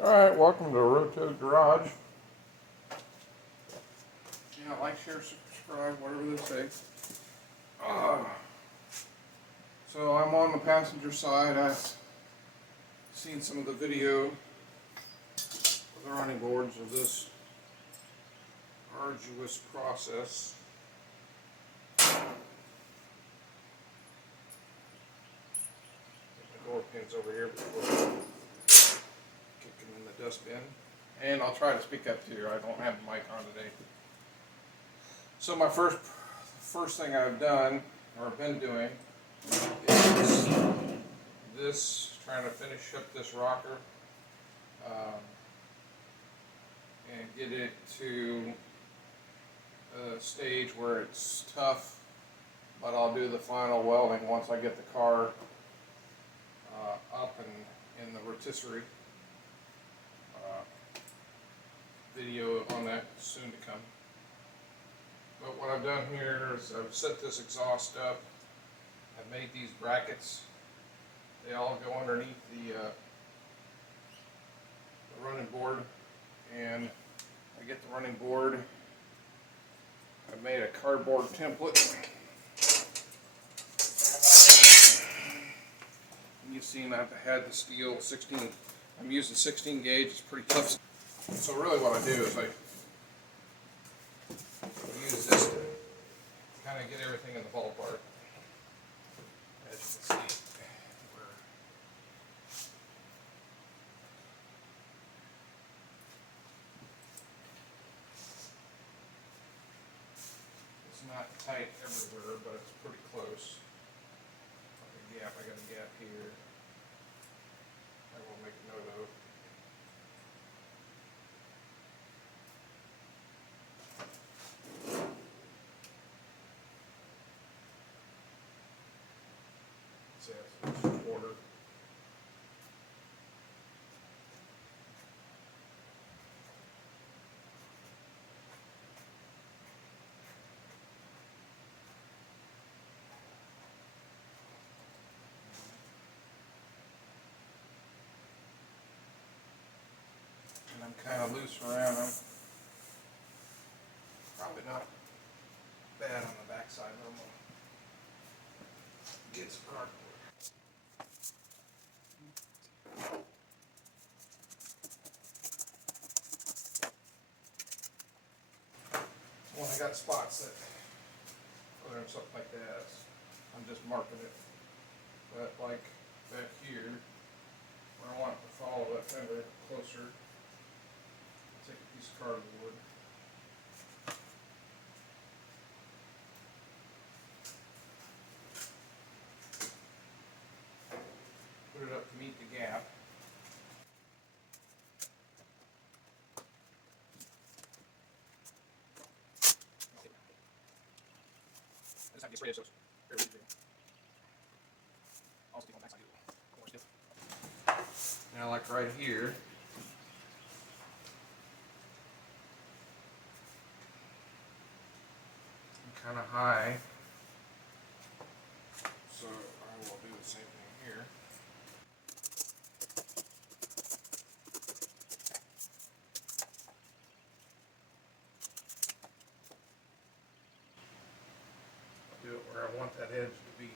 Alright, welcome to Roto's Garage. Yeah, like, share, subscribe, whatever they say. So I'm on the passenger side. I've seen some of the video of the running boards of this arduous process. Get my door pins over here before kick them in the dustbin. And I'll try to speak up too. I don't have the mic on today. So my first thing I've done, or been doing, is this, trying to finish up this rocker and get it to a stage where it's tough, but I'll do the final welding once I get the car up and in the rotisserie. Video on that soon to come. But what I've done here is I've set this exhaust up. I've made these brackets. They all go underneath the running board, and I get the running board. I've made a cardboard template. And you've seen I've had the steel 16. I'm using 16 gauge. It's pretty tough. So really, what I do is I use this to kind of get everything in the ballpark. As you can see, it's not tight everywhere, but it's pretty close. Like a gap, I got a gap here. I will make a note of. It's a quarter. And I'm kind of loose around them. Probably not bad on the backside, but I'm going to get some cardboard. When I got spots that or something like that, I'm just marking it. But like back here, where I want it to follow that fender closer, I'll take a piece of cardboard. Put it up to meet the gap. I just have to get sprayed so it's very easy. Also, on the backside, more stiff. Now, like right here, I'm kind of high, so I will do the same thing here. Do it where I want that edge to be.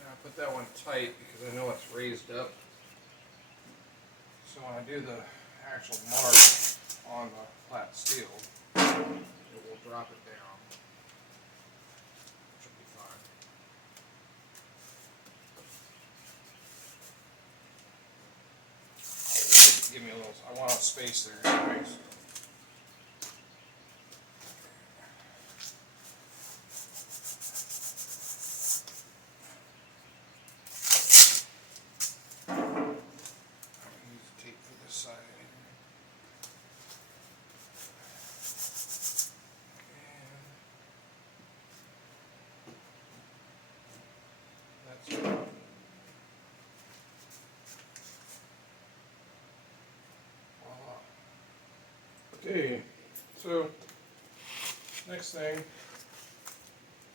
Now I put that one tight because I know it's raised up. So when I do the actual mark on the flat steel, it will drop it down, which will be fine. Give me a little, I want a space there anyways. Use tape for this side here. And that's So, next thing,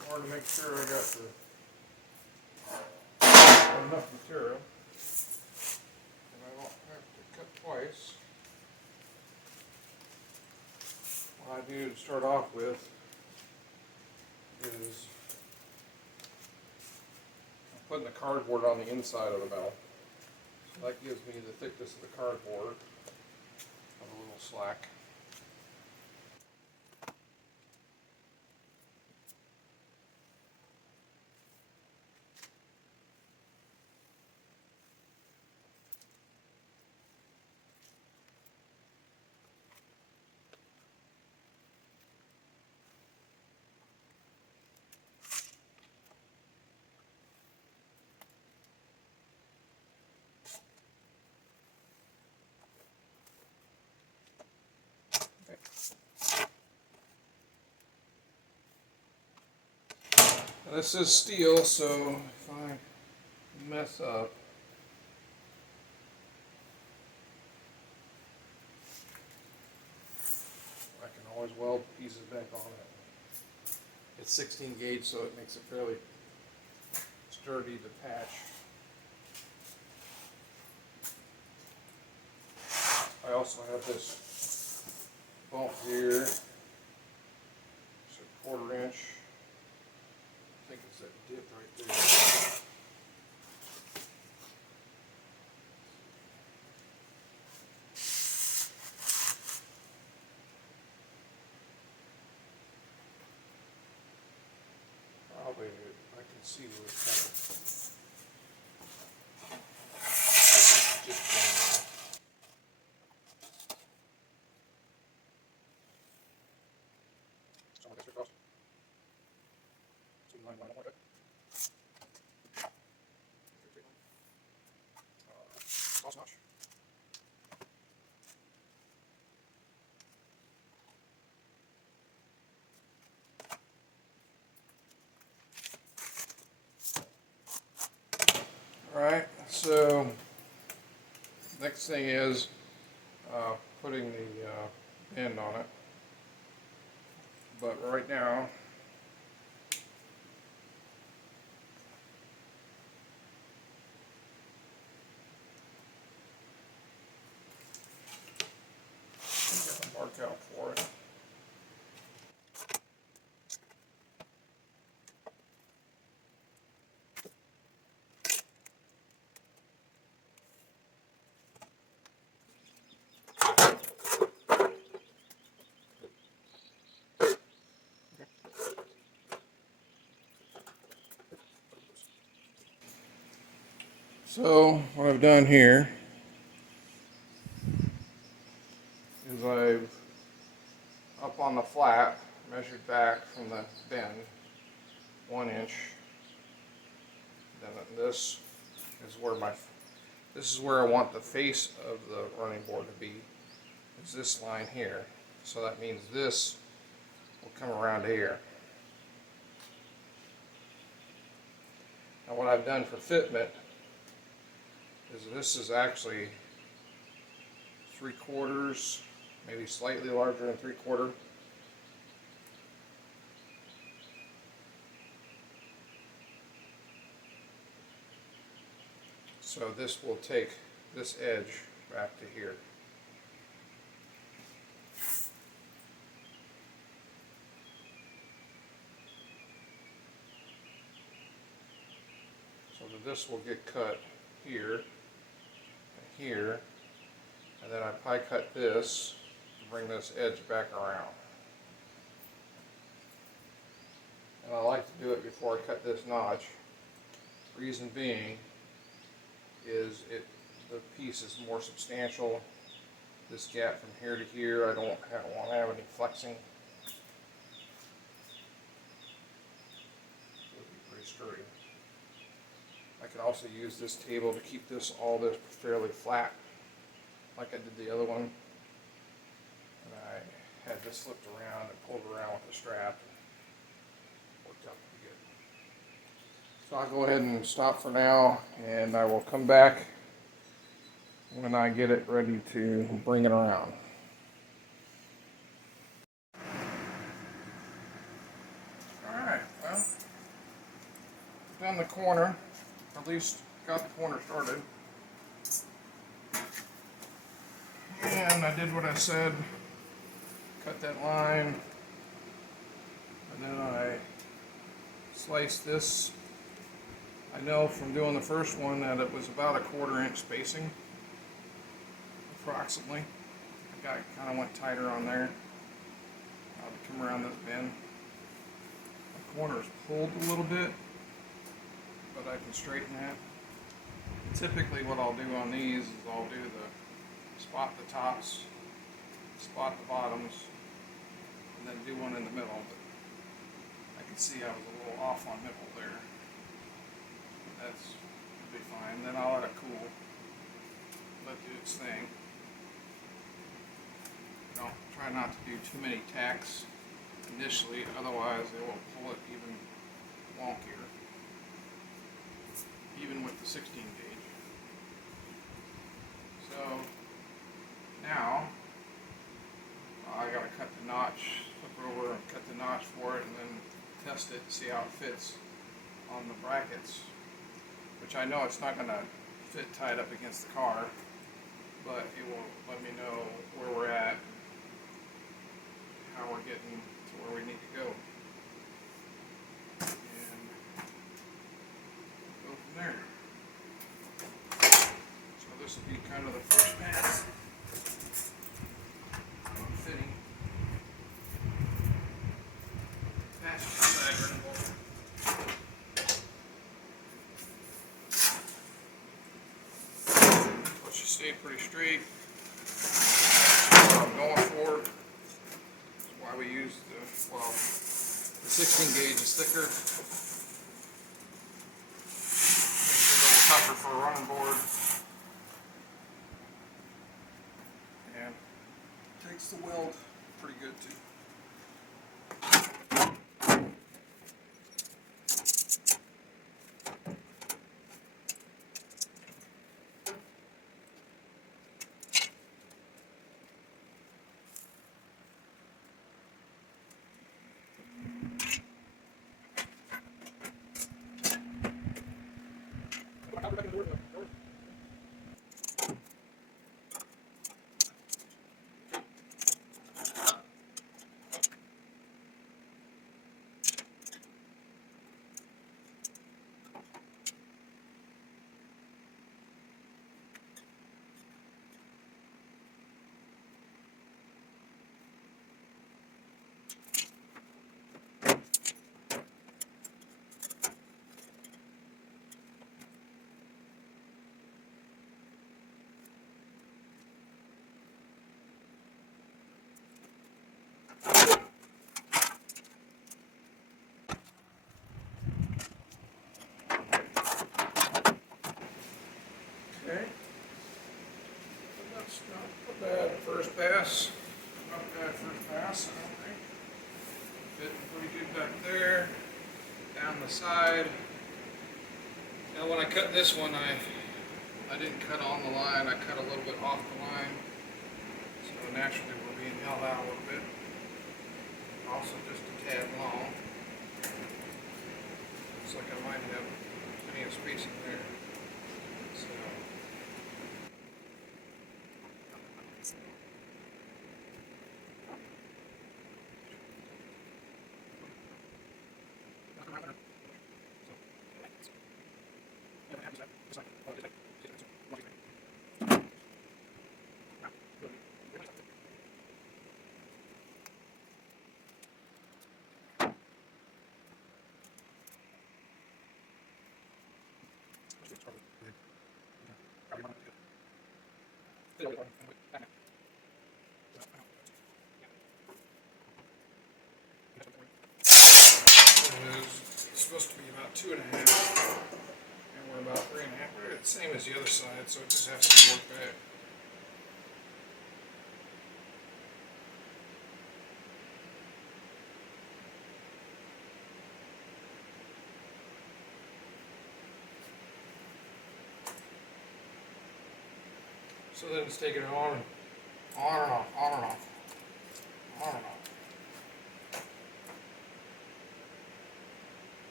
I wanted to make sure I got enough material, and I don't have to cut twice. What I do to start off with is I'm putting the cardboard on the inside of the metal. So that gives me the thickness of the cardboard with a little slack. Now this is steel, so if I mess up, I can always weld pieces back on it. It's 16 gauge, so it makes it fairly sturdy to patch. I also have this bump here. It's a 1/4 inch. I think it's that dip right there. Probably I can see where it's kind of just some of this across. Line one more bit. Cross notch. Alright, so next thing is putting the end on it. But right now, I'm going to mark out for it. So what I've done here is I've, up on the flat, measured back from the bend 1 inch. Then this is where I want the face of the running board to be. Is this line here. So that means this will come around here. Now what I've done for fitment is this is actually 3/4, maybe slightly larger than 3/4. So this will take this edge back to here. So that this will get cut here and here, and then I pie cut this to bring this edge back around. And I like to do it before I cut this notch. Reason being is the piece is more substantial. This gap from here to here, I don't want to have any flexing. It'll be pretty sturdy. I can also use this table to keep this fairly flat, like I did the other one. And I had this flipped around and pulled around with the strap. Worked out pretty good. So I'll go ahead and stop for now, and I will come back when I get it ready to bring it around. done the corner, at least got the corner started. And I did what I said, cut that line, and then I sliced this. I know from doing the first one that it was about a 1/4 inch spacing, approximately. I kind of went tighter on there. To come around this bend. The corner is pulled a little bit, but I can straighten that. Typically what I'll do on these is I'll do the spot the tops, spot the bottoms, and then do one in the middle. But I can see I was a little off on nipple there. That's be fine. Then I'll let it cool. Let it do its thing. Don't try not to do too many tacks initially, otherwise it will pull it even wonkier. Even with the 16 gauge. So now I gotta cut the notch, flip over and cut the notch for it, and then test it, see how it fits on the brackets. Which I know it's not gonna fit tight up against the car, but it will let me know where we're at, how we're getting to where we need to go. And go from there. So this will be kind of the first pass on fitting. That's the side ring bolt. But she stayed pretty straight. That's what I'm going for. That's why we use the 16 gauge is thicker. Makes it a little tougher for a running board. And takes the weld pretty good too. Okay. That's not bad first pass. Not bad first pass, I don't think. Fitting pretty good back there. Down the side. Now when I cut this one, I didn't cut on the line, I cut a little bit off the line. So naturally we're being held out a little bit. Also just a tad long. Looks like I might have plenty of space in there. So it's supposed to be about 2.5, and we're about 3.5. We're the same as the other side, so it just has to work back. So then it's taking it on and off, on and off, on and off.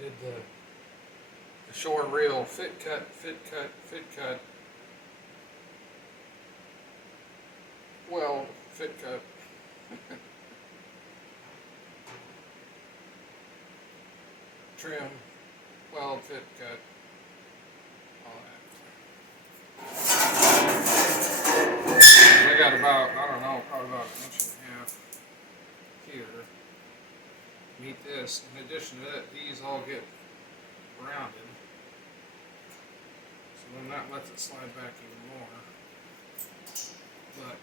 did the shore reel fit cut, fit cut, fit cut, weld, fit cut. Trim, weld, fit cut, all that. I got about, I don't know, probably about an inch and a half here. Meet this. In addition to that, these all get rounded. So then that lets it slide back even more. But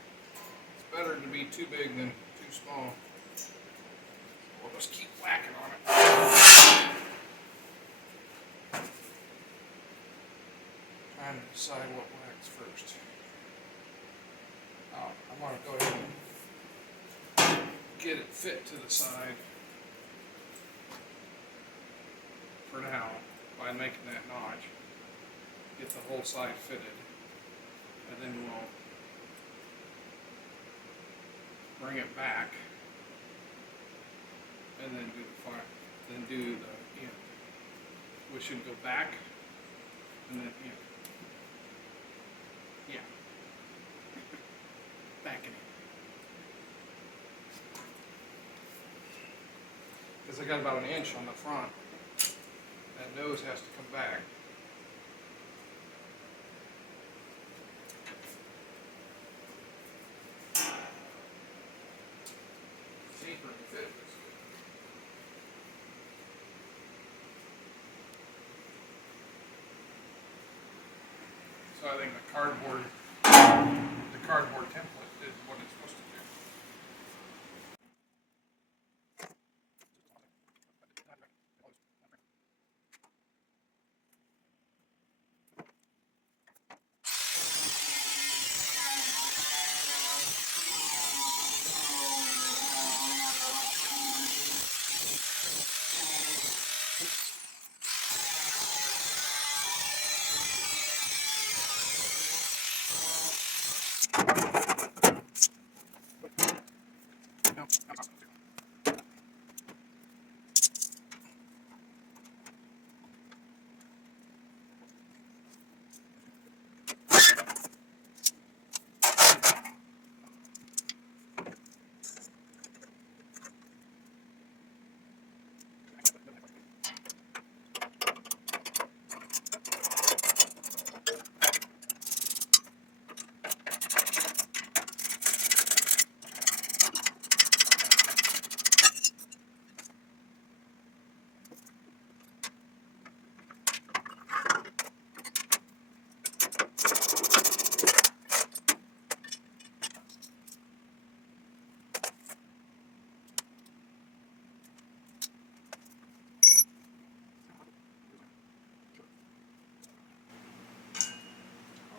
it's better to be too big than too small. We'll just keep whacking on it. Trying to decide what wax first. I'm going to go ahead and get it fit to the side for now by making that notch. Get the whole side fitted, and then we'll bring it back, and then do the end. We should go back, and then end. Yeah. Back in. Because I got about an inch on the front. That nose has to come back. Taper and fit this. So I think the cardboard template did what it's supposed to do.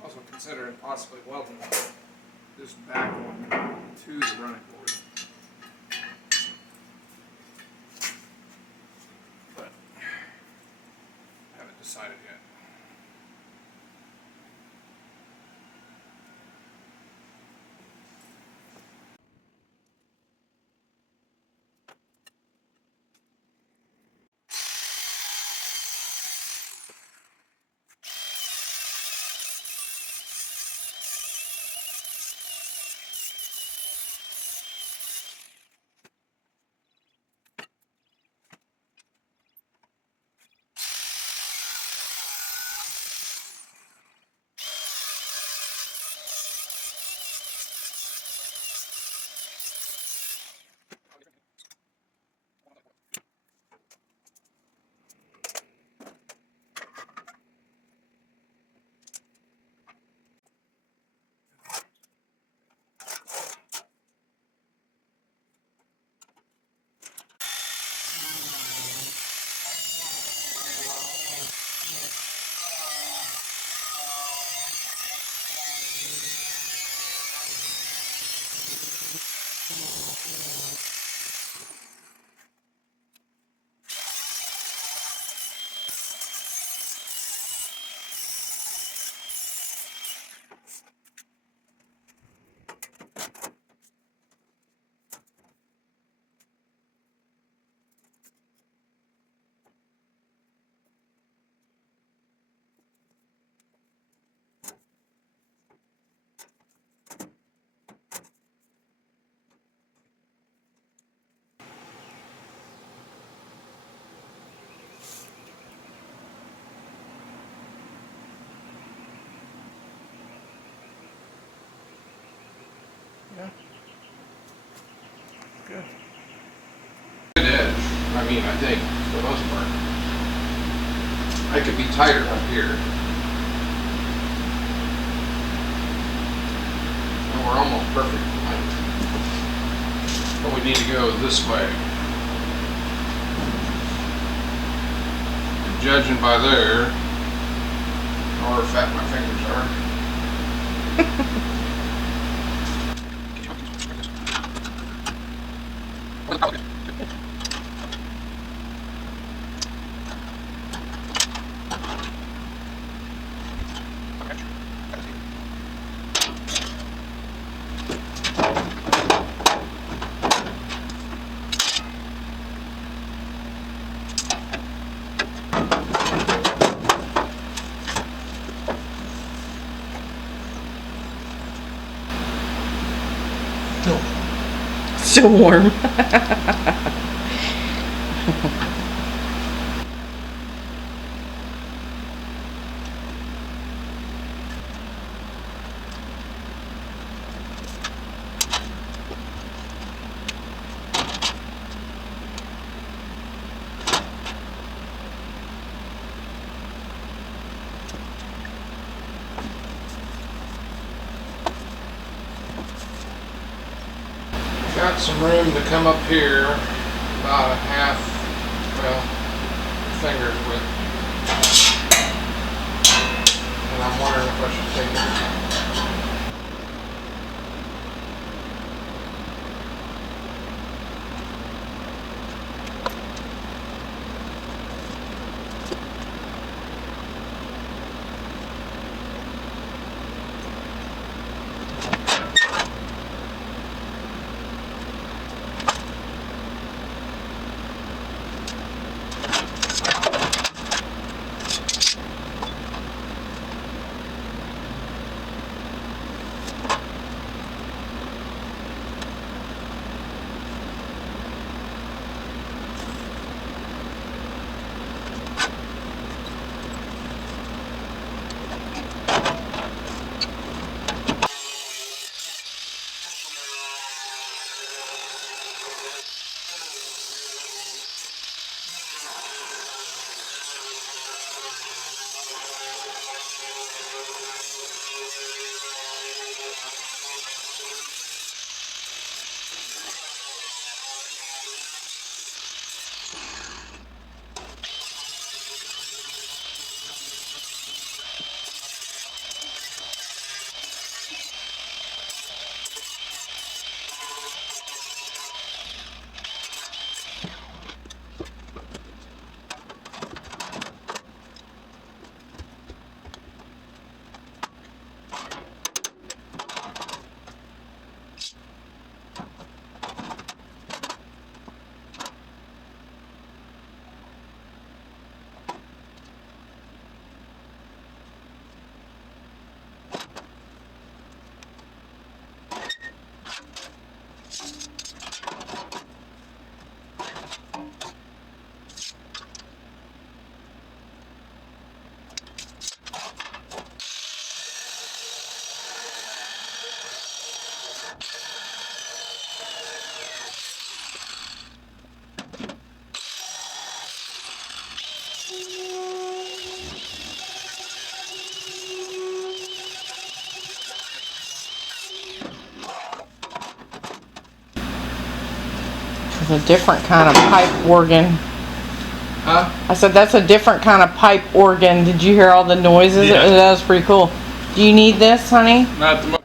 Also considering possibly welding this back one to the running board. But I haven't decided yet. clean, I think, for the most part. I could be tighter up here. And we're almost perfect. But we need to go this way. And judging by there, however fat my fingers are. So warm. Got some room to come up here, about a half, well, finger's width. And I'm wondering if I should take it. It's a different kind of pipe organ. Huh? I said that's a different kind of pipe organ. Did you hear all the noises? Yeah. That was pretty cool. Do you need this, honey? Not the most.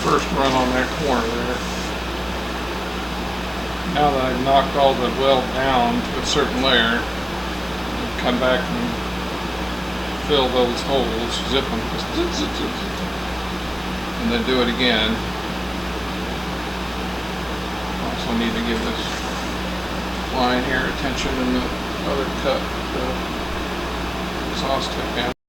first run on that corner there. Now that I've knocked all the weld down to a certain layer, I'll come back and fill those holes, zip them, and then do it again. Also need to give this line here attention in the other cut, the exhaust tip in.